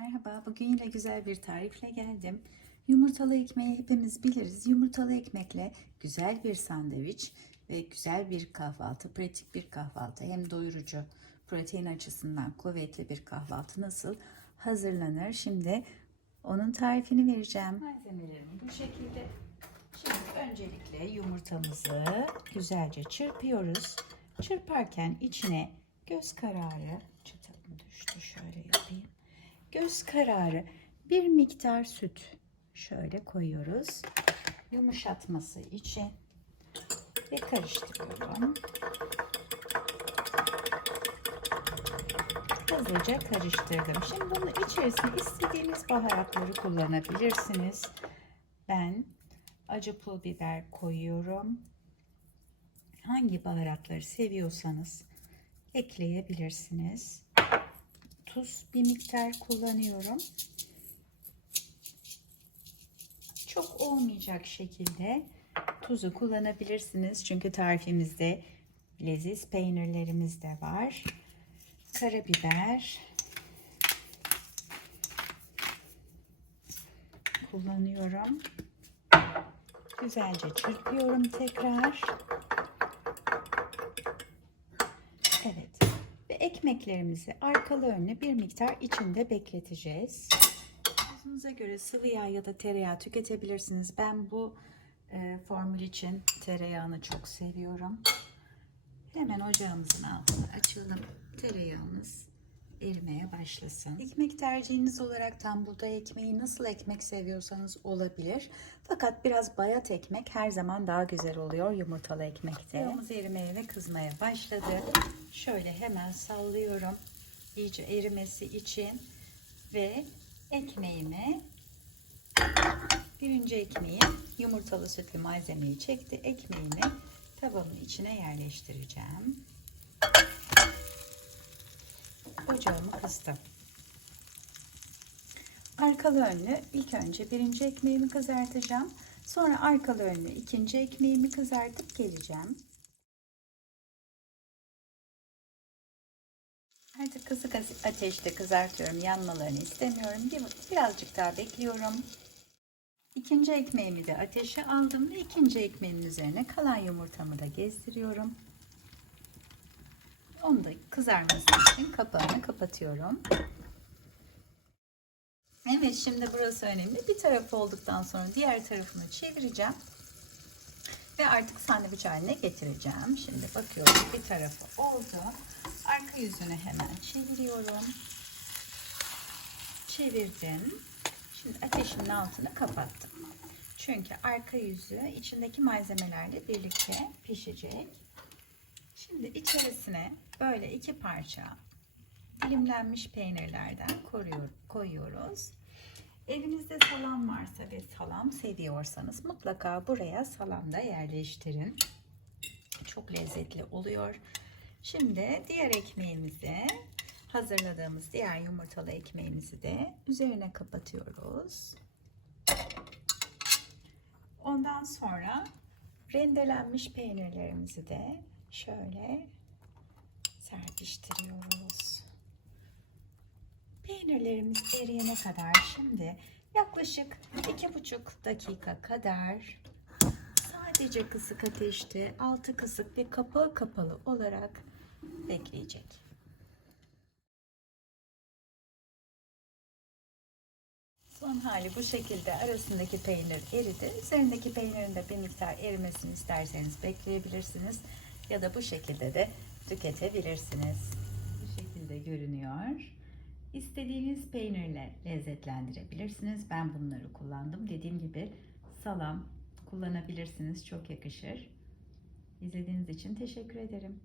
Merhaba, bugün yine güzel bir tarifle geldim. Yumurtalı ekmeği hepimiz biliriz. Yumurtalı ekmekle güzel bir sandviç ve güzel bir kahvaltı, pratik bir kahvaltı. Hem doyurucu, protein açısından kuvvetli bir kahvaltı nasıl hazırlanır? Şimdi onun tarifini vereceğim. Malzemelerimi bu şekilde. Şimdi öncelikle yumurtamızı güzelce çırpıyoruz. Çırparken içine göz kararı, çıtım düştü şöyle göz kararı bir miktar süt şöyle koyuyoruz. Yumuşatması için ve karıştırıyorum. Hızlıca karıştırdım. Şimdi bunun içerisine istediğiniz baharatları kullanabilirsiniz. Ben acı pul biber koyuyorum. Hangi baharatları seviyorsanız ekleyebilirsiniz tuz bir miktar kullanıyorum. Çok olmayacak şekilde tuzu kullanabilirsiniz. Çünkü tarifimizde leziz peynirlerimiz de var. Karabiber kullanıyorum. Güzelce çırpıyorum tekrar. Evet ve ekmeklerimizi arkalı önlü bir miktar içinde bekleteceğiz. Arzunuza göre sıvı yağ ya da tereyağı tüketebilirsiniz. Ben bu e, formül için tereyağını çok seviyorum. Hemen ocağımızın altını açalım. Tereyağımız erimeye başlasın. Ekmek tercihiniz olarak tam buğday ekmeği nasıl ekmek seviyorsanız olabilir. Fakat biraz bayat ekmek her zaman daha güzel oluyor yumurtalı ekmekte. Yağımız erimeye ve kızmaya başladı. Şöyle hemen sallıyorum. iyice erimesi için ve ekmeğimi birinci ekmeğim yumurtalı sütlü malzemeyi çekti. Ekmeğimi tavamın içine yerleştireceğim. Ocağımı kıstım. Arkalı önlü ilk önce birinci ekmeğimi kızartacağım. Sonra arkalı önlü ikinci ekmeğimi kızartıp geleceğim. Artık kısık ateşte kızartıyorum. Yanmalarını istemiyorum. Bir, birazcık daha bekliyorum. İkinci ekmeğimi de ateşe aldım ve ikinci ekmeğimin üzerine kalan yumurtamı da gezdiriyorum. Onu da kızarması için kapağını kapatıyorum. Evet şimdi burası önemli. Bir tarafı olduktan sonra diğer tarafını çevireceğim. Ve artık sandviç haline getireceğim. Şimdi bakıyorum bir tarafı oldu. Arka yüzünü hemen çeviriyorum. Çevirdim. Şimdi ateşimin altını kapattım. Çünkü arka yüzü içindeki malzemelerle birlikte pişecek. Şimdi içerisine böyle iki parça dilimlenmiş peynirlerden koyuyoruz. Evinizde salam varsa ve salam seviyorsanız mutlaka buraya salam da yerleştirin. Çok lezzetli oluyor. Şimdi diğer ekmeğimizi hazırladığımız diğer yumurtalı ekmeğimizi de üzerine kapatıyoruz. Ondan sonra rendelenmiş peynirlerimizi de şöyle serpiştiriyoruz. Peynirlerimiz eriyene kadar şimdi yaklaşık iki buçuk dakika kadar sadece kısık ateşte altı kısık ve kapağı kapalı olarak bekleyecek. Son hali bu şekilde arasındaki peynir eridi. Üzerindeki peynirin de bir miktar erimesini isterseniz bekleyebilirsiniz. Ya da bu şekilde de tüketebilirsiniz. Bu şekilde görünüyor. İstediğiniz peynirle lezzetlendirebilirsiniz. Ben bunları kullandım. Dediğim gibi salam kullanabilirsiniz. Çok yakışır. İzlediğiniz için teşekkür ederim.